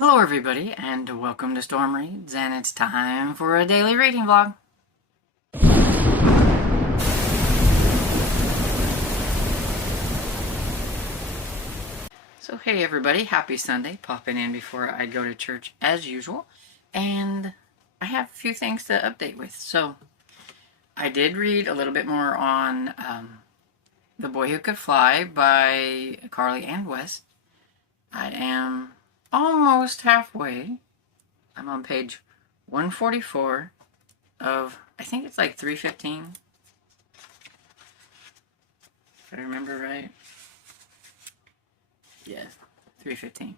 Hello everybody, and welcome to Storm Reads, and it's time for a daily reading vlog. So hey everybody, happy Sunday, popping in before I go to church as usual, and I have a few things to update with. So I did read a little bit more on The Boy Who Could Fly by Carly and West. I am almost halfway. I'm on page 144 of, I think it's like 315, if I remember right. Yeah, 315.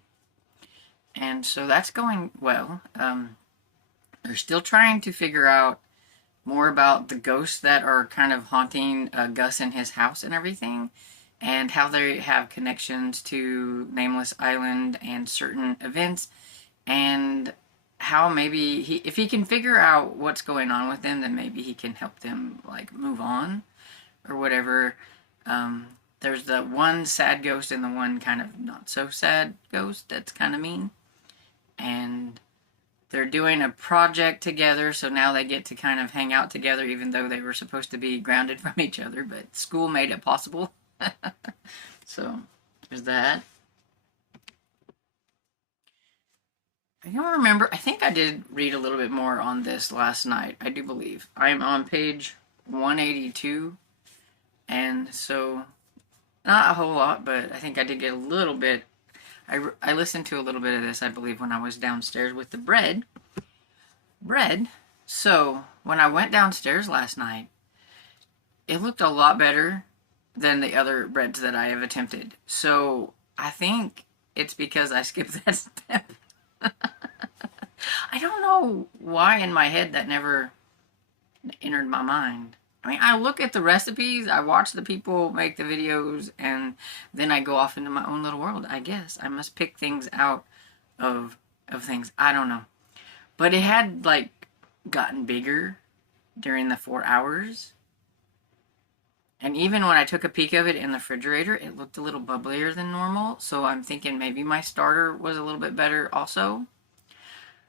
And so that's going well. They're still trying to figure out more about the ghosts that are kind of haunting Gus in his house and everything, and how they have connections to Nameless Island and certain events, and how maybe if he can figure out what's going on with them, then maybe he can help them like move on or whatever. There's the one sad ghost and the one kind of not so sad ghost that's kind of mean, and they're doing a project together, so now they get to kind of hang out together even though they were supposed to be grounded from each other, but school made it possible. So there's that. I don't remember. I think I did read a little bit more on this last night. I do believe. I'm on page 182, and so not a whole lot, but I think I did get a little bit. I listened to a little bit of this, I believe, when I was downstairs with the bread. So when I went downstairs last night, it looked a lot better than the other breads that I have attempted. So I think it's because I skipped that step. I don't know why in my head that never entered my mind. I mean, I look at the recipes, I watch the people make the videos, and then I go off into my own little world, I guess. I must pick things out of things. I don't know. But it had, like, gotten bigger during the 4 hours. And even when I took a peek of it in the refrigerator, it looked a little bubblier than normal. So I'm thinking maybe my starter was a little bit better also.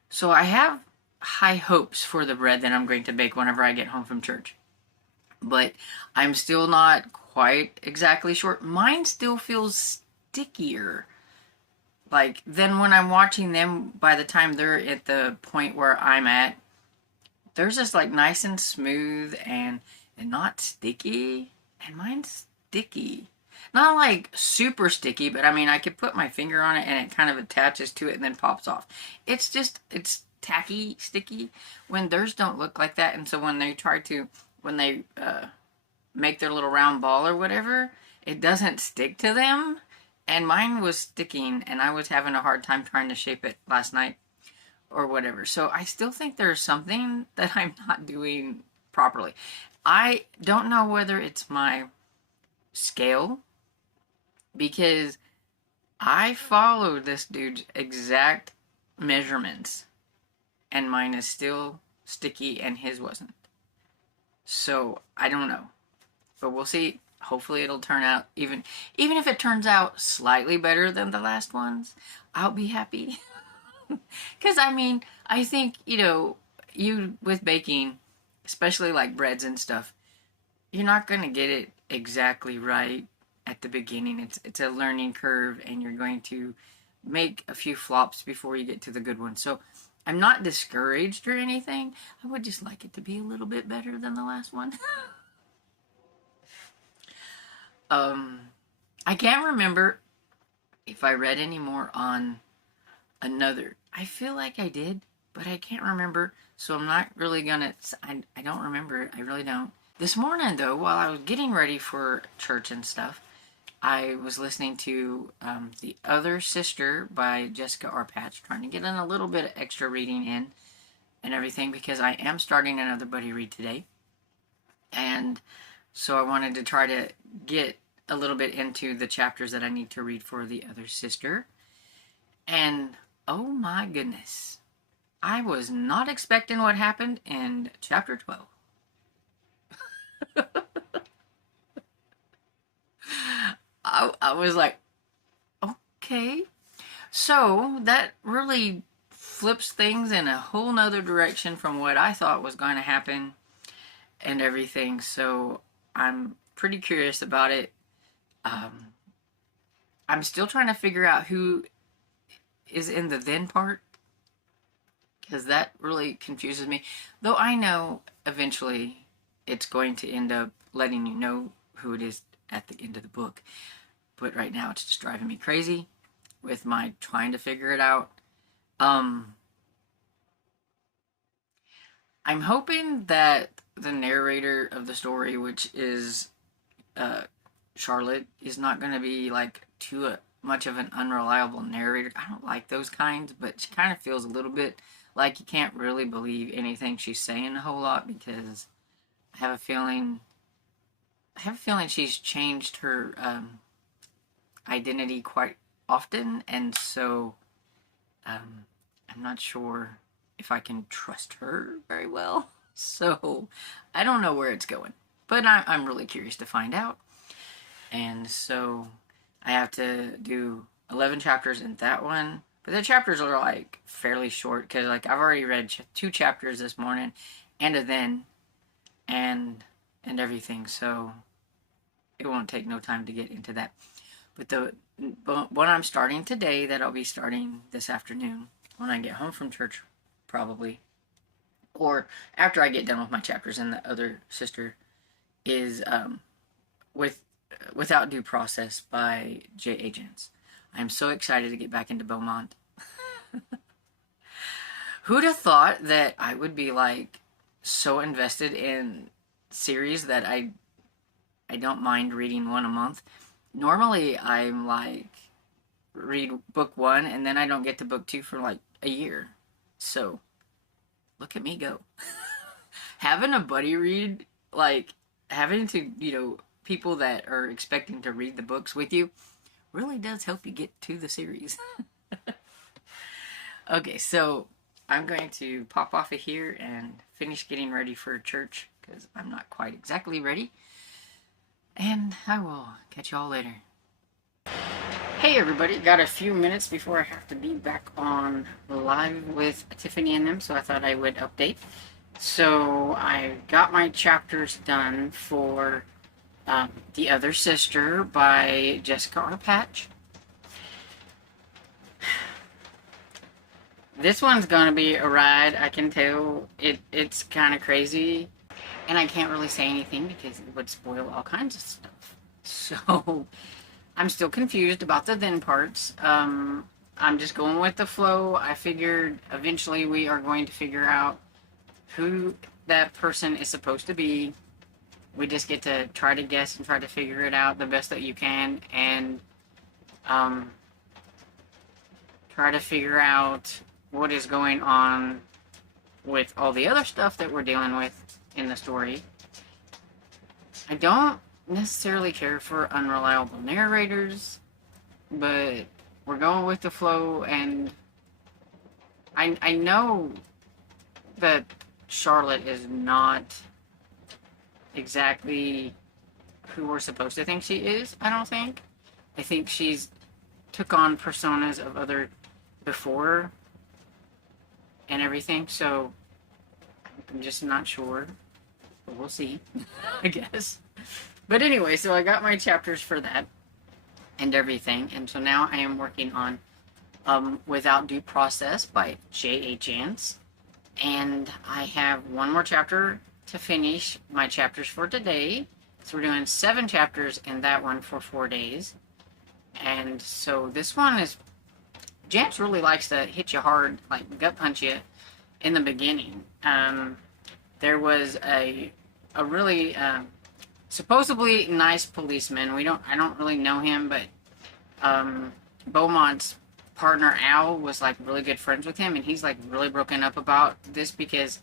So I have high hopes for the bread that I'm going to bake whenever I get home from church. But I'm still not quite exactly sure. Mine still feels stickier, like, than when I'm watching them. By the time they're at the point where I'm at, they're just like nice and smooth and not sticky. And mine's sticky. Not like super sticky, but I mean, I could put my finger on it and it kind of attaches to it and then pops off. It's just, it's tacky, sticky, when theirs don't look like that. And so when they make their little round ball or whatever, it doesn't stick to them. And mine was sticking, and I was having a hard time trying to shape it last night or whatever. So I still think there's something that I'm not doing properly. I don't know whether it's my scale, because I followed this dude's exact measurements, and mine is still sticky and his wasn't. So I don't know, but we'll see. Hopefully it'll turn out, even if it turns out slightly better than the last ones, I'll be happy. Because I mean, I think, you with baking, especially like breads and stuff, you're not going to get it exactly right at the beginning. It's a learning curve, and you're going to make a few flops before you get to the good one. So I'm not discouraged or anything. I would just like it to be a little bit better than the last one. I can't remember if I read any more on another. I feel like I did, but I can't remember, so I'm not really gonna, I don't remember it. I really don't. This morning, though, while I was getting ready for church and stuff, I was listening to The Other Sister by Jessica Arpatch, trying to get in a little bit of extra reading in and everything, because I am starting another buddy read today. And so I wanted to try to get a little bit into the chapters that I need to read for The Other Sister. And oh my goodness, I was not expecting what happened in chapter 12. I was like, okay. So that really flips things in a whole nother direction from what I thought was going to happen and everything. So I'm pretty curious about it. Um, I'm still trying to figure out who is in the then part because that really confuses me. Though I know eventually it's going to end up letting you know who it is at the end of the book. But right now it's just driving me crazy with my trying to figure it out. Um, I'm hoping that the narrator of the story, which is uh, Charlotte, is not going to be like too much of an unreliable narrator. I don't like those kinds, but she kind of feels a little bit like you can't really believe anything she's saying a whole lot because I have a feeling she's changed her identity quite often, and so I'm not sure if I can trust her very well. So I don't know where it's going, but I'm really curious to find out. And so I have to do 11 chapters in that one. But the chapters are like fairly short because like I've already read 2 chapters this morning and a then and everything. So it won't take no time to get into that. But the one I'm starting today that I'll be starting this afternoon when I get home from church probably, or after I get done with my chapters and the other sister, is with Without Due Process by J.A. Jens. I'm so excited to get back into Beaumont. Who'd have thought that I would be like so invested in series that I don't mind reading one a month. Normally I'm like read book 1 and then I don't get to book 2 for like a year. So look at me go. Having a buddy read, like having to, people that are expecting to read the books with you really does help you get to the series. Okay, so I'm going to pop off of here and finish getting ready for church because I'm not quite exactly ready. And I will catch y'all later. Hey everybody, got a few minutes before I have to be back on live with Tiffany and them, so I thought I would update. So I got my chapters done for The Other Sister by Jessica R. Patch. This one's gonna be a ride, I can tell. It's kind of crazy, and I can't really say anything because it would spoil all kinds of stuff. So I'm still confused about the then parts. I'm just going with the flow. I figured eventually we are going to figure out who that person is supposed to be. We just get to try to guess and try to figure it out the best that you can, and try to figure out what is going on with all the other stuff that we're dealing with in the story. I don't necessarily care for unreliable narrators, but we're going with the flow, and I know that Charlotte is not exactly who we're supposed to think she is, I don't think. I think she's took on personas of other before and everything, so I'm just not sure. But we'll see, I guess. But anyway, so I got my chapters for that and everything, and so now I am working on Without Due Process by J.A. Jens, and I have one more chapter to finish my chapters for today. So we're doing 7 chapters in that one for 4 days. And so this one is, Jens really likes to hit you hard, like gut punch you in the beginning. There was a really supposedly nice policeman. I don't really know him, but Beaumont's partner Al was like really good friends with him, and he's like really broken up about this because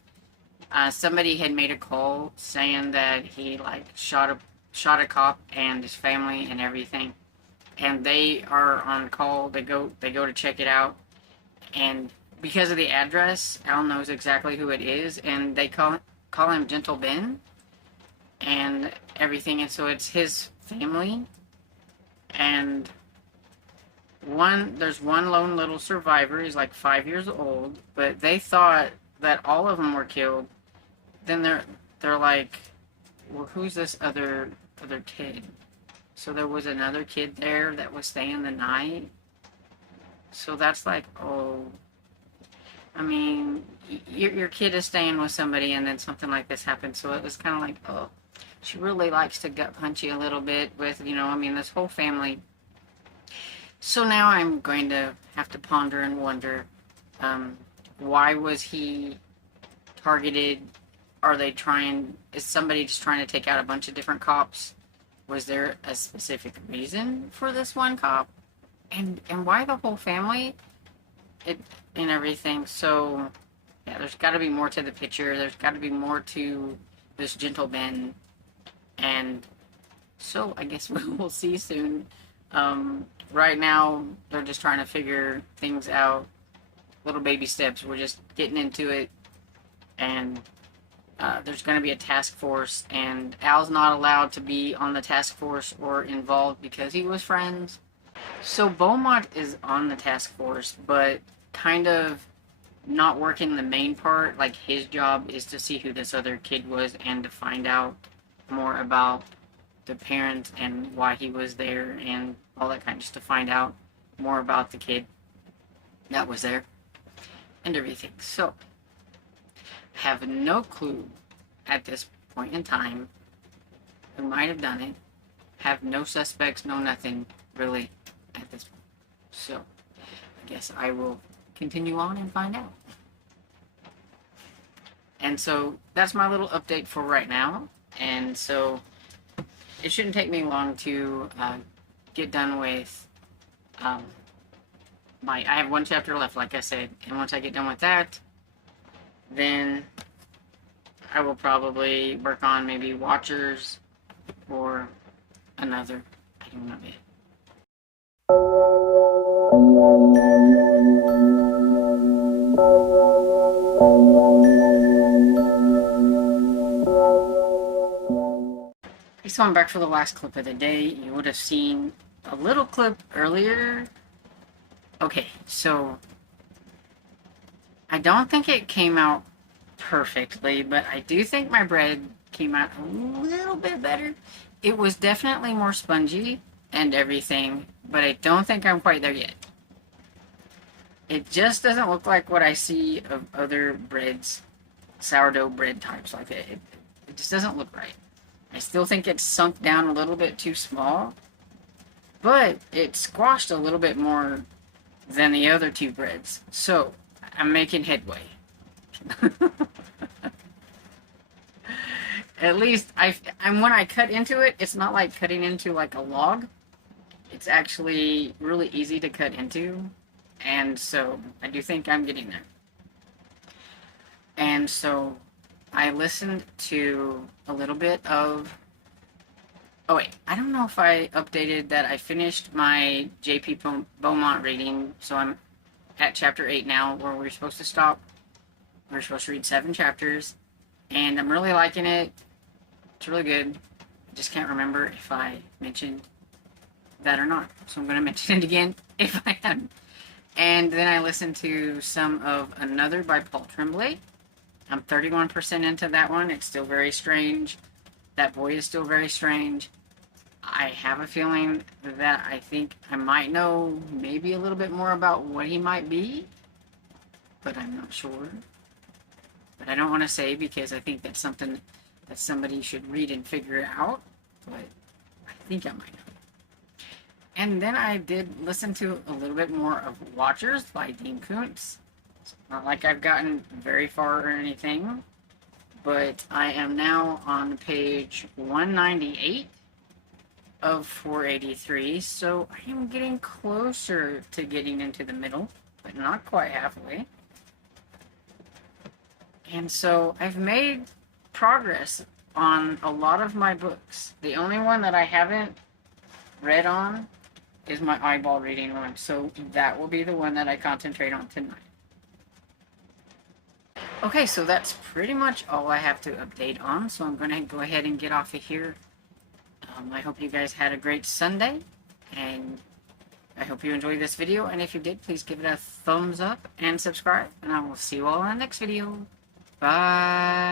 somebody had made a call saying that he like shot a cop and his family and everything, and they are on call. They go to check it out, and because of the address, Al knows exactly who it is, and they call him Gentle Ben and everything, and so it's his family, and There's one lone little survivor. He's like 5 years old, but they thought that all of them were killed. Then they're like, well, who's this other kid? So there was another kid there that was staying the night. So that's like, oh, I mean, your kid is staying with somebody, and then something like this happens. So it was kind of like, oh, she really likes to gut punch you a little bit with, I mean, this whole family. So now I'm going to have to ponder and wonder, why was he targeted? Is somebody just trying to take out a bunch of different cops? Was there a specific reason for this one cop? And why the whole family? And everything. So, yeah, there's got to be more to the picture. There's got to be more to this gentleman. And so, I guess we'll see soon. Right now, they're just trying to figure things out. Little baby steps. We're just getting into it. And there's going to be a task force. And Al's not allowed to be on the task force or involved because he was friends. So Beaumont is on the task force, but kind of not working the main part. Like, his job is to see who this other kid was and to find out more about the parents and why he was there and all that kind of, just to find out more about the kid that was there and everything. So, have no clue at this point in time who might have done it. Have no suspects, no nothing really at this point. So, I guess I will continue on and find out. And so that's my little update for right now. And so it shouldn't take me long to get done with I have one chapter left, like I said. And once I get done with that, then I will probably work on maybe Watchers or another. I don't know yet. So I'm back for the last clip of the day. You would have seen a little clip earlier. Okay, so I don't think it came out perfectly, but I do think my bread came out a little bit better. It was definitely more spongy and everything, but I don't think I'm quite there yet. It just doesn't look like what I see of other breads, sourdough bread types like it. It just doesn't look right. I still think it's sunk down a little bit too small, but it squashed a little bit more than the other two breads. So, I'm making headway. At least, when I cut into it, it's not like cutting into like a log. It's actually really easy to cut into. And so, I do think I'm getting there. And so, I listened to a little bit of... Oh wait, I don't know if I updated that I finished my J.P. Beaumont reading. So I'm at chapter 8 now, where we're supposed to stop. We're supposed to read 7 chapters. And I'm really liking it. It's really good. I just can't remember if I mentioned that or not. So I'm going to mention it again if I haven't. And then I listened to some of Another by Paul Tremblay. I'm 31% into that one. It's still very strange. That boy is still very strange. I have a feeling that I think I might know maybe a little bit more about what he might be, but I'm not sure. But I don't want to say, because I think that's something that somebody should read and figure out, but I think I might know. And then I did listen to a little bit more of Watchers by Dean Koontz. It's not like I've gotten very far or anything, but I am now on page 198 of 483, so I am getting closer to getting into the middle, but not quite halfway. And so I've made progress on a lot of my books. The only one that I haven't read on is my eyeball reading one, so that will be the one that I concentrate on tonight. Okay, so that's pretty much all I have to update on, so I'm going to go ahead and get off of here. I hope you guys had a great Sunday, and I hope you enjoyed this video, and if you did, please give it a thumbs up and subscribe, and I will see you all in the next video. Bye.